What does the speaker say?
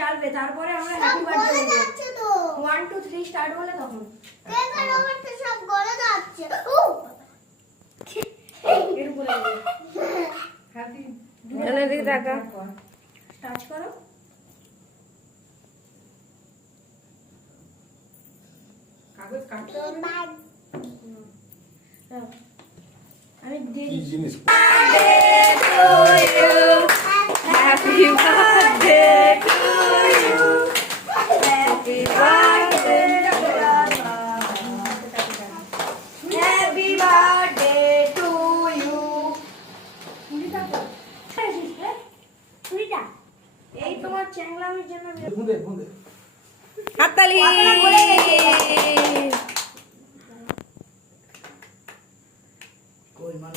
জ্বালবে, তারপরে আমরা happy birthday বলবো। 1 2 3 স্টার্ট বলে তখন কেকের ওপরটা সব গলে যাচ্ছে। এর উপরে হ্যাপি এনে দিকে দেখা। স্টার্ট করো। কাগজ কাটতে হবে না? আমি কি জিনিস happy birthday to you, happy birthday, happy birthday to you. এই তোমার চ্যাংলামির জন্য বুঝে বুঝে হাততালি। কই মান